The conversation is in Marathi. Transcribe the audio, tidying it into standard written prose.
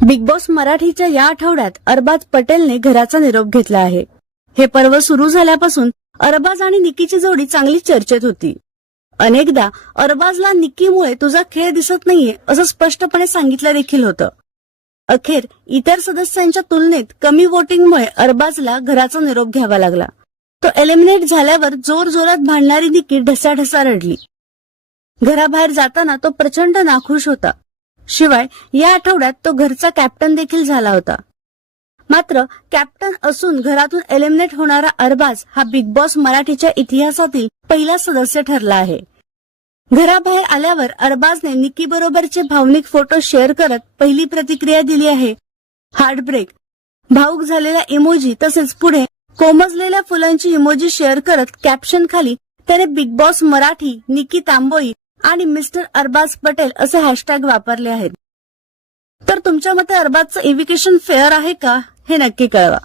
बिग बॉस मराठीच्या या आठवड्यात अरबाज पटेलने घराचा निरोप घेतला आहे. हे पर्व सुरू झाल्यापासून अरबाज आणि निकीची जोडी चांगली चर्चेत होती. अनेकदा अरबाजला निकीमुळे तुझा खेळ दिसत नाहीये असं स्पष्टपणे सांगितलं देखील होतं. अखेर इतर सदस्यांच्या तुलनेत कमी वोटिंगमुळे अरबाजला घराचा निरोप घ्यावा लागला. तो एलिमिनेट झाल्यावर जोरजोरात भांडणारी निकी ढसाढसा रडली. घराबाहेर जाताना तो प्रचंड नाखुश होता. शिवाय या आठवड्यात तो घरचा कॅप्टन देखील झाला होता. मात्र कॅप्टन असून घरातून एलिमिनेट होणारा अरबाज हा बिग बॉस मराठीच्या इतिहासातील पहिला सदस्य ठरला आहे. घराबाहेर आल्यावर अरबाजने निकी बरोबरचे भावनिक फोटो शेअर करत पहिली प्रतिक्रिया दिली आहे. हार्टब्रेक, भाऊक झालेला इमोजी तसेच पुढे कोमजलेल्या फुलांची इमोजी शेअर करत कॅप्शन खाली त्याने बिग बॉस मराठी, निकी तांबोळी आणि मिस्टर अरबाज पटेल असे हॅशटॅग वापरले आहेत. तर तुमच्या मते अरबाजचं एव्हिकेशन फेअर आहे का हे नक्की कळवा.